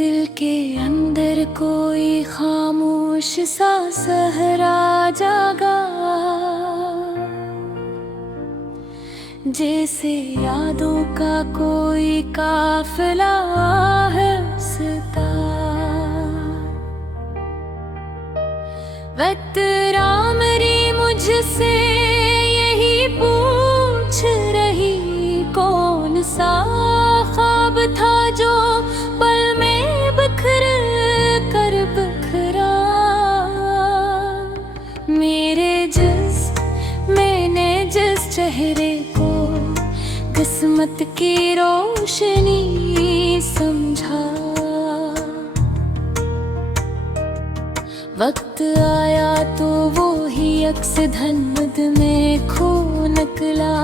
दिल के अंदर कोई खामोश सा सहरा जागा, जैसे यादों का कोई काफिला हंसता। वतरा मेरी मुझसे यही पूछ रही, कौन सा ख्वाब था जो पल में बिखर कर बिखरा। मैंने जिस चेहरे को किस्मत की रोशनी समझा, वक्त आया तो वो ही अक्स धन्मद में खो निकला।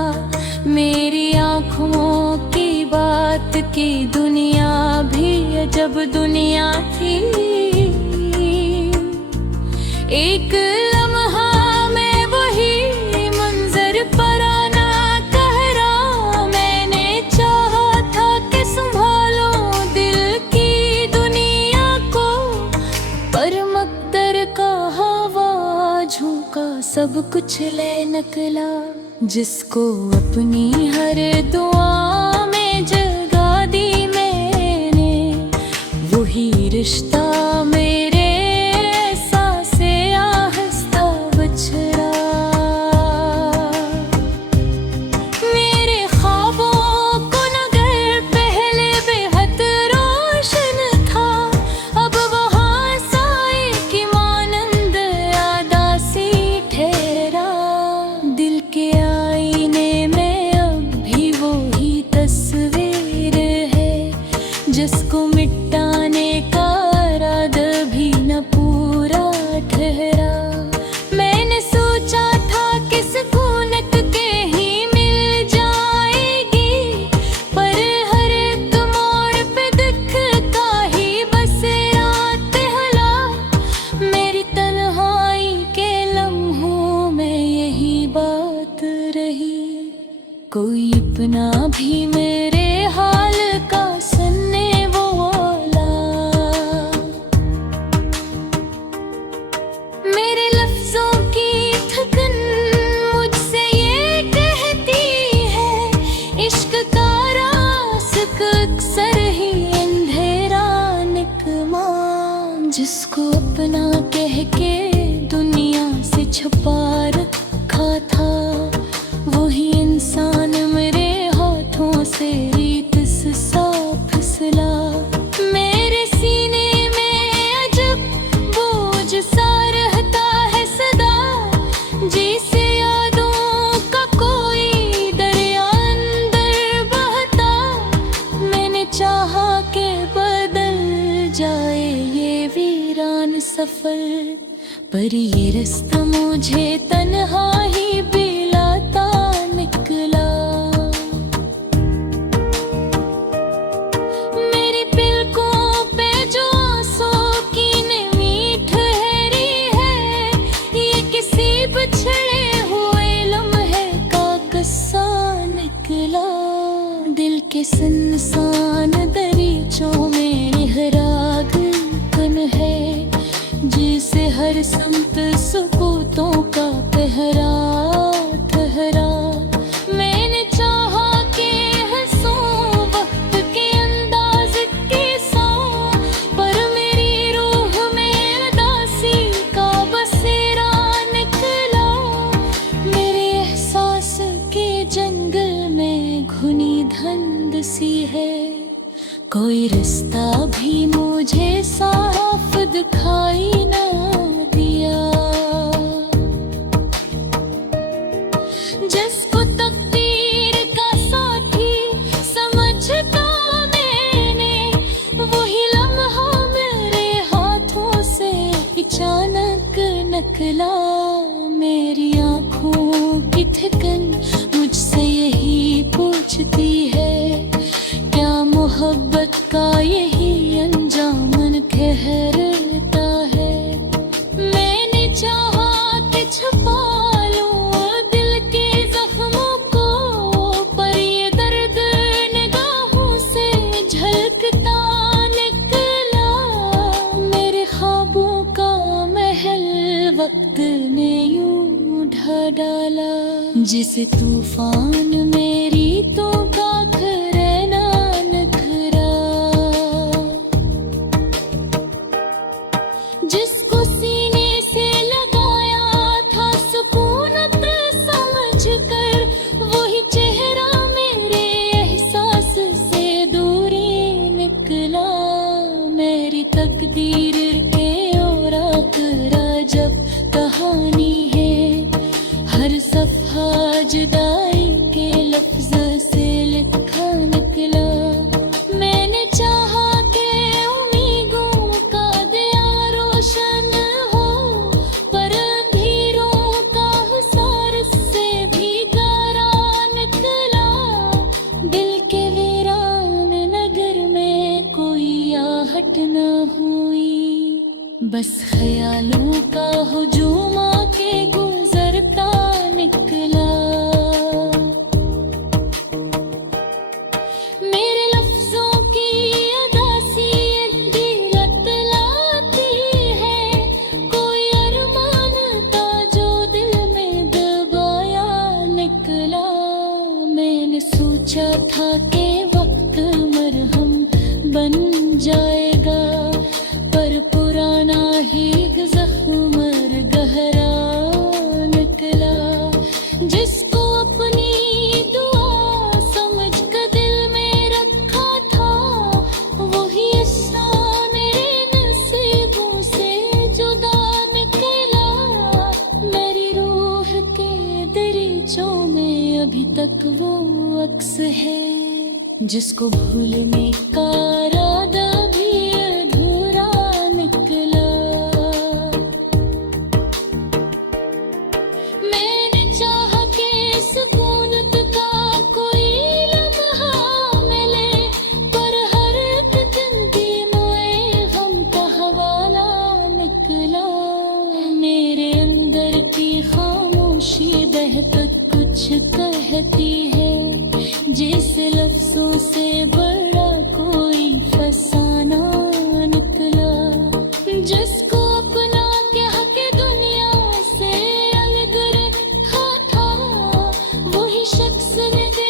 मेरी आँखों की बात की दुनिया भी अजब दुनिया थी। एक लम्हा में वही मंजर पराना कह रहा, मैंने चाहा था कि संभालो दिल की दुनिया को, पर मकदर का हवा झोंका सब कुछ ले निकला। जिसको अपनी हर दुआ में जगा दी मैंने, वही रिश्ता मेरे एहसासे आहिस्ता बिछड़ा। मेरे ख्वाबों को नगर पहले बेहद रोशन था, अब वहाँ साए की मानंद आदासी ठहरा। दिल के आईने में अब भी वही तस्वीर है, जिसको मिटाने का इरादा भी न पूरा ठहरा। मैंने सोचा था कि सुकूनत के ही मिल जाएगी, पर हर एक मोड़ पे दिखता ही बस रात हला। मेरी तन्हाई के लम्हों में यही बात रही, कोई अपना भी मेरे हाल का सुनने वो वाला। मेरे लफ्जों की थकन मुझसे ये कहती है, इश्क का रास्क अक्सर ही अंधेरा निकमा। जिसको अपना कह के दुनिया से छुपा रखा था, वही इंसान मेरे हाथों से रीत सा फिसला। मेरे सीने में अजब बोझ सा रहता है सदा, जिसे यादों का कोई दरिया अंदर बहता। मैंने चाहा कि बदल जाए ये वीरान सफर, पर ये रास्ता मुझे तन्हा ही बिलाता निकला। मेरी पलकों पे जो आंसू की नमी ठहरी है, ये किसी बिछड़े हुए लम्हे का किस्सा निकला। दिल के सुनसान दरीचों में निहरा गुलशन है, जिसे हर संत सुकूतों का पहरा ठहरा। मैंने चाहा कि हंसूं वक्त के अंदाज के साथ, पर मेरी रूह में उदासी का बसेरा निकला। मेरे एहसास के जंगल में घुनी धुंध सी है, कोई रास्ता भी मुझे साफ दिखाई न दिया। जिसको तकदीर का साथी समझता मैंने, वही लम्हा मेरे हाथों से अचानक निकला। मेरी आँखों की थकन मुझसे यही पूछती है, क्या मोहब्बत का यही अंजाम कहरता है। मैंने चाहा कि छुपा लूं दिल के जख्मों को, पर ये दर्द निगाहों से झलकता निकला। वक्त ने यूं ढा डाला। जिस तूफान में रीतों का खरना नखरा, जिसको सीने से लगाया था सुकूनत समझ कर, वही चेहरा मेरे एहसास से दूरी निकला। मेरी तकदीर के और आकरा जब कहानी है, हर सफ़ा जुदाई के लफ्ज़ से लिखा निकला। मैंने चाहा कि उम्मीदों का दिया रोशन हो, पर अंधेरों का हुसार से भी गारा निकला। दिल के वीरान नगर में कोई आहट न हुई, बस ख्यालों का हुजूम आके गुजरता निकला। मेरे लफ्जों की अदासी दिलत लाती है, कोई अरमान था जो दिल में दबाया निकला। मैंने सोचा था कि वक्त मरहम बन जाएगा, पर पुराना ही जख्म गहरा निकला। जिसको अपनी दुआ समझ कर दिल में रखा था, वही ऐसा मेरे नसीबों से जुदा निकला। मेरी रूह के दरीचों में अभी तक वो अक्स है, जिसको भूलने का इरादा भी अधूरा निकला। मैंने चाहा कि सुकूनत का कोई लम्हा मिले, पर हर एक दिन भी मोए गम का हवाला निकला। मेरे अंदर की खामोशी बहकर कुछ कहती है, जिस लफ्जों से बड़ा कोई फसाना निकला। जिसको अपना कह के दुनिया से अलग रखा था, वही शख्स मेरे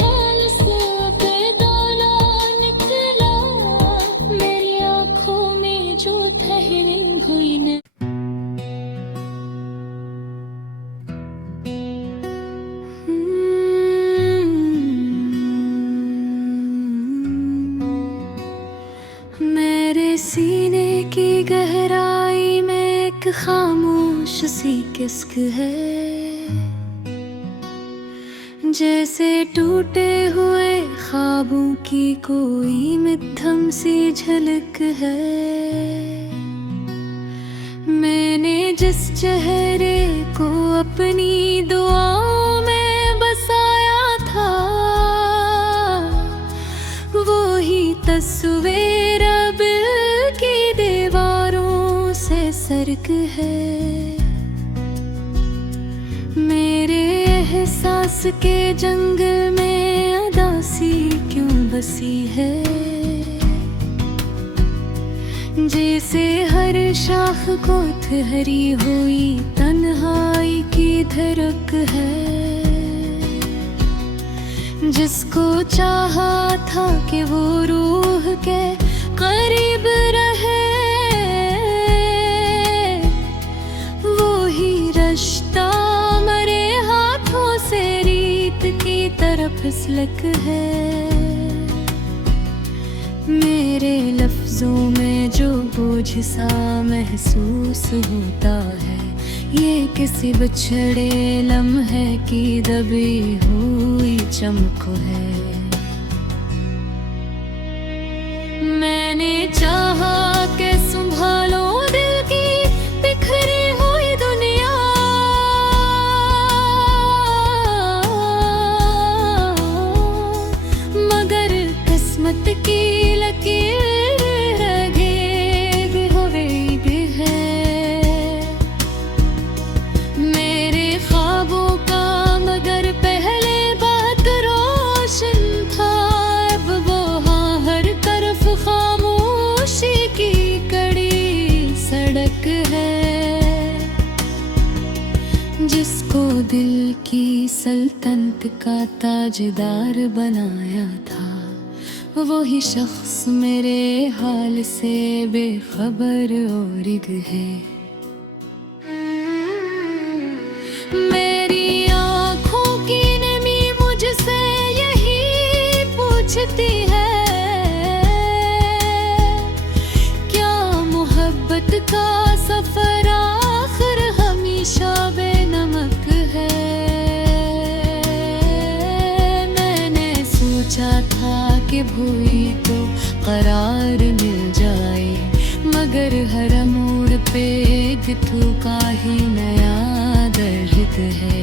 हाल से बेदाना निकला। मेरी आंखों में जो ठहरी हुई न मेरे सीने की गहराई में एक खामोश सी किस्क है, जैसे टूटे हुए ख्वाबों की कोई मध्यम सी झलक है। मैंने जिस चेहरे को अपनी दुआओं में बसाया था, वो ही तस्वीर अब की दीवारों से सरक है। मेरे एहसास के जंगल में अदासी क्यों बसी है, जैसे हर शाख को ठहरी हुई तन्हाई की धड़क है। जिसको चाहा था कि वो रूह के करीब रहे, वो ही रिश्ता मरे हाथों से रीत की तरफ फिसलक है। मेरे लफ्जों में जो बोझ सा महसूस होता है, ये किसी बिछड़े लम्हे की दबी हुई चमक है। मैंने चाहा कि संभालो दिल की बिखरी हुई दुनिया, मगर किस्मत की लकीर रगेग हुई भी है। मेरे ख्वाबों का मगर पहले बात रोशन था, अब वो हाँ हर तरफ खामोशी की जिसको दिल की सल्तनत का ताजदार बनाया था, वही शख्स मेरे हाल से बेखबर और इग है। मेरी आँखों की नमी मुझसे यही पूछती है, क्या मोहब्बत का सफर आखिर हमेशा बेनमक है। मैंने सोचा था कि भूई तो करार मिल जाए, मगर हर मोड़ पे एक ठोका ही नया दर्द है।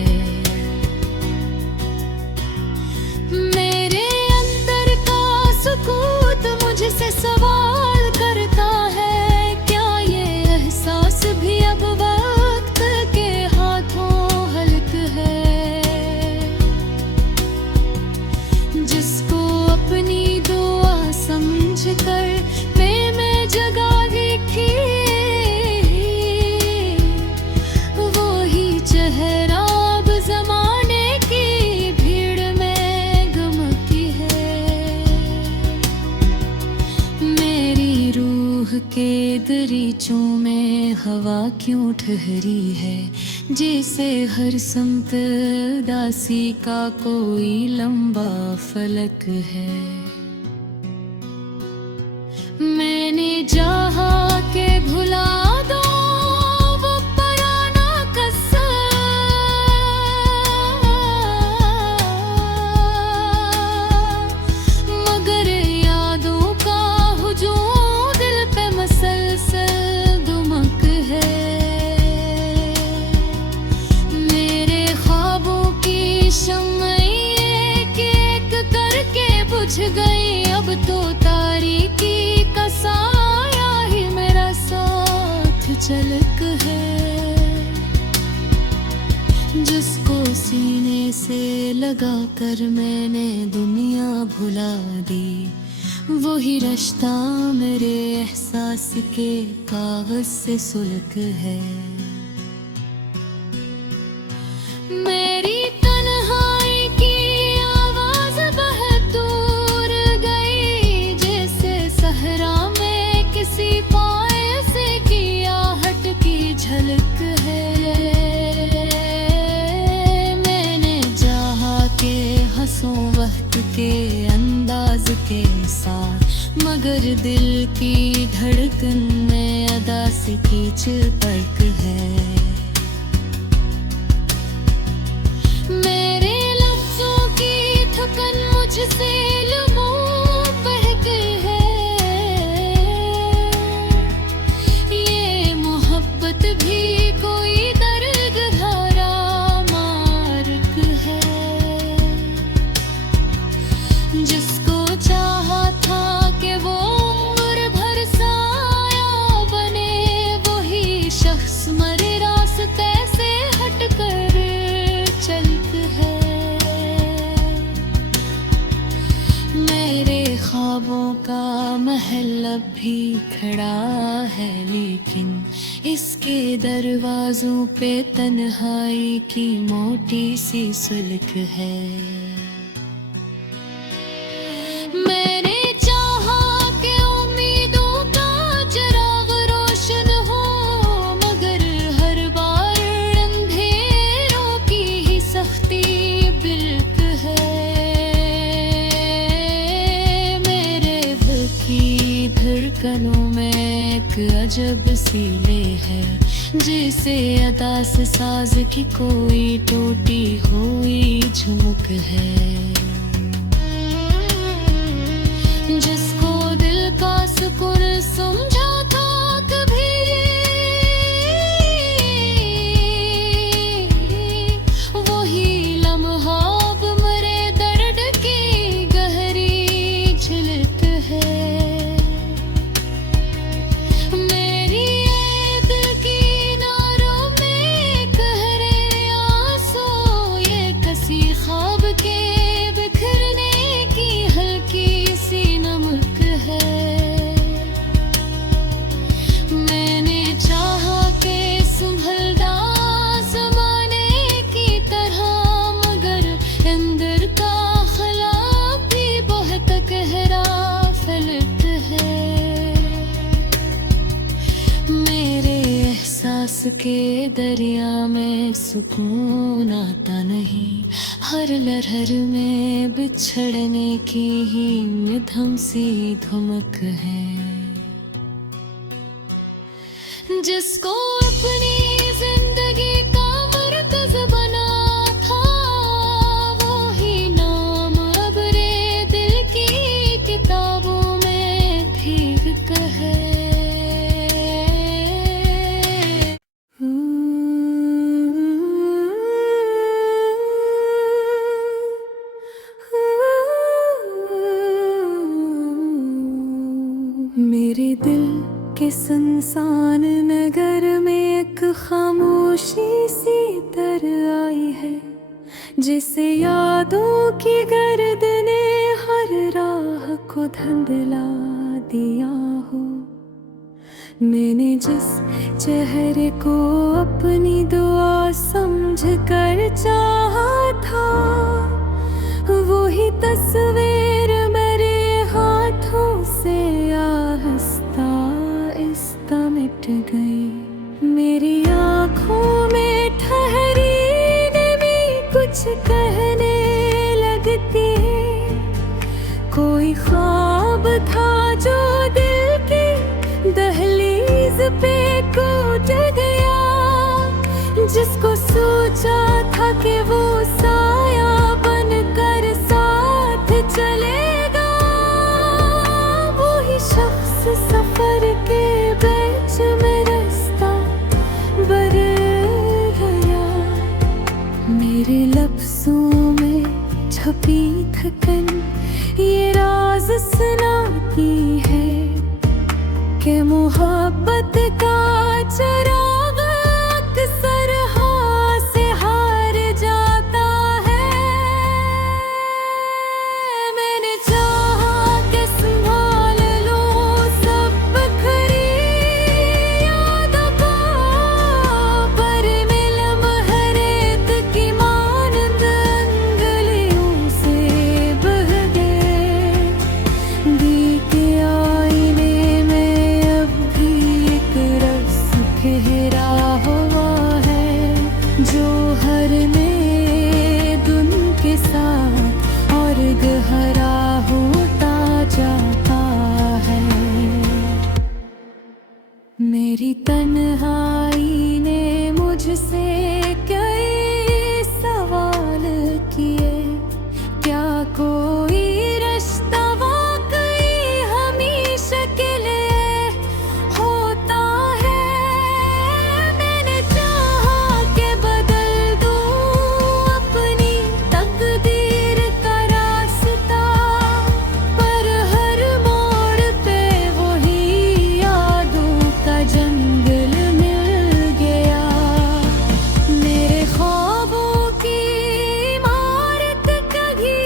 मेरे अंदर का सुकूत मुझसे सवाल करता है, क्या ये एहसास भी अब वक्त के हाथों हल्क है। जिसको अपनी दुआ समझकर मैं जगा देखी, वही चेहरा अब जमाने की भीड़ में गमकी है। मेरी रूह के दरीचों में हवा क्यों ठहरी है, जैसे हर समत दासी का कोई लंबा फलक है। मैंने चाहा के भुला दो वो पुराना किस्सा, मगर यादों का हुजूम दिल पे मसलसल दुमक है। मेरे ख्वाबों की शम्में एक एक करके बुझ गई, अब तो तारीकी का साया ही मेरा साथ चलक है। जिसको सीने से लगा कर मैंने दुनिया भुला दी, वही रिश्ता मेरे एहसास के कागज से सुलग है। मेरी तन्हाई की आवाज बहुत दूर गई, जैसे सहरा में किसी पाए से की आहट की झलक है। मैंने चाहा के हंसूं वक्त के अंदाज के साथ, मगर दिल की धड़कन में अदा से खींच तक है। मेरे लफ्जों की थकन मुझसे लबों बहक है, ये मोहब्बत भी कोई दर्द भरा मार्ग है। जिसको चाहा था कि वो उम्र भर साया बने, वही शख्स मरे रास्ते से हटकर चलत है। मेरे ख्वाबों का महल अब भी खड़ा है, लेकिन इसके दरवाजों पे तन्हाई की मोटी सी सुलग है। मैंने चाहा कि उम्मीदों का चिराग रोशन हो, मगर हर बार अंधेरों की ही सख्ती बिल्क है। मेरे दिल की धड़कनों में एक अजब सी ले है, जैसे अदा से साज की कोई टूटी हुई झुमक है। जिसको दिल का सुकून समझा था कभी, वही लम्हा अब मरे दर्द की गहरी झलक है। मेरी दिल की नारों में गहरे आंसू, ये कसी ख्वाब के बिखरने की हल्की सी नमक है। के दरिया में सुकून आता नहीं, हर लहर में बिछड़ने की ही निधम सी धुमक है। जिसको अपनी जिंदगी का मरकज बना था, वो ही नाम अब रे दिल की किताबों में भीग है। मेरे दिल के सुनसान नगर में एक खामोशी सी तर आई है, जिसे यादों की गर्द ने हर राह को धुंधला दिया हो। मैंने जिस चेहरे को अपनी दुआ समझ कर चाहा था, वो ही तस्वीर मेरे हाथों से आहिस्ता आहिस्ता मिट गई। मेरी आँखों में ठहरी नमी कुछ कहने लगती है। कोई ख्वाब था जो दिल की दहलीज पे कूद गया, जिसको सोचा था कि वो साया बनकर साथ चलेगा, वो ही शख्स सफर के बीच में रास्ता बदल गया। मेरे लफ्जों में छुपी थकन ये राज सुनाती है कि मोहब्बत का चराग अक्सर हाथ से हार जाता है। मैंने चाहा कि संभाल लूं सब बिखरी यादों को, पर मिलम हरेत की मानंद अंगुलियों से बह गए। बीते आईने में अब भी एक रस ठहरा हुआ है, जो हर नए दिन के साथ और गहरा होता जाता है। मेरी तन्हाई ने मुझसे कई सवाल किए, क्या कोई रिश्ता वाकई हमेशा के लिए होता है। मैंने चाहा कि बदल दूं अपनी तकदीर का रास्ता, पर हर मोड़ पे वही यादों का जंगल मिल गया। मेरे ख्वाबों की इमारत कभी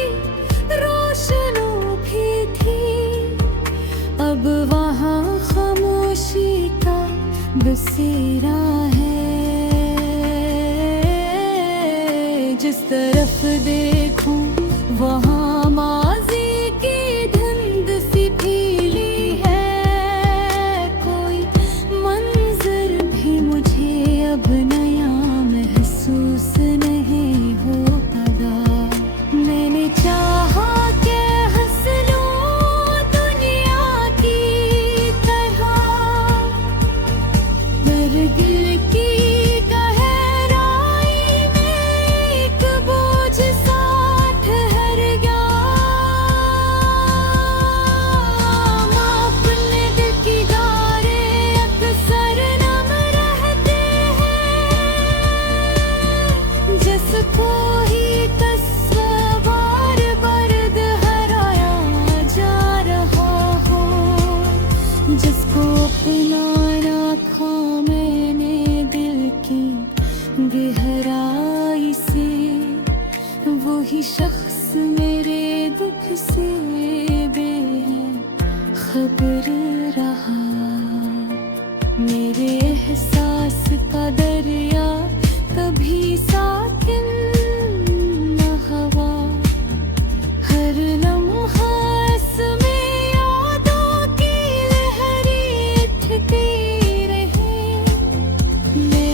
रोशनों भी थी, अब वहाँ खामोशी का बसेरा है। जिस तरफ देखूं वहाँ माजी की धुंध सी फीली है, कोई मंजर भी मुझे अब नया महसूस नहीं हो पाता। मैंने चाहा कि हंस लूं दुनिया की तरह, दिल की गहराई में एक बोझ सा ठहर गया। अपने दिल की गारें अक्सर नम रहते हैं, जिसको ही कस्सा बार बार दोहराया जा रहा हो, जिसको अपनाना था मैंने दिल की गहराई से, वही शख्स मेरे दुख से बेखबर रहा। मेरे एहसास का दरिया कभी साकिन न हवा, हर लम्हा इसमें यादों की लहरें उठती रही। मैं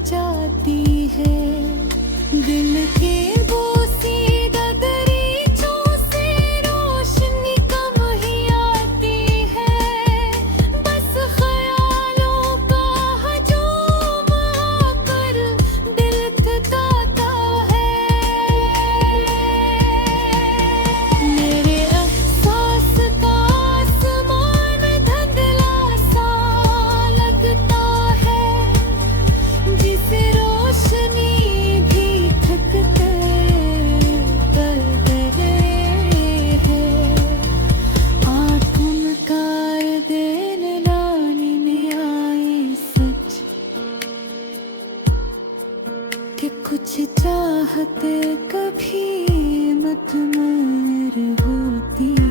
जाती है। दिल के बोसी गगरीचों से रोशनी कम ही आती है। बस ख्यालों का हजूम आकर दिल थकाता है। मेरे एहसास का आसमान धुंधला सा लगता है। जिसे रोशनी भी थक कर गए है। आँखों में कार दिल लाने में आई सच कि कुछ चाहते कभी मत मर होती।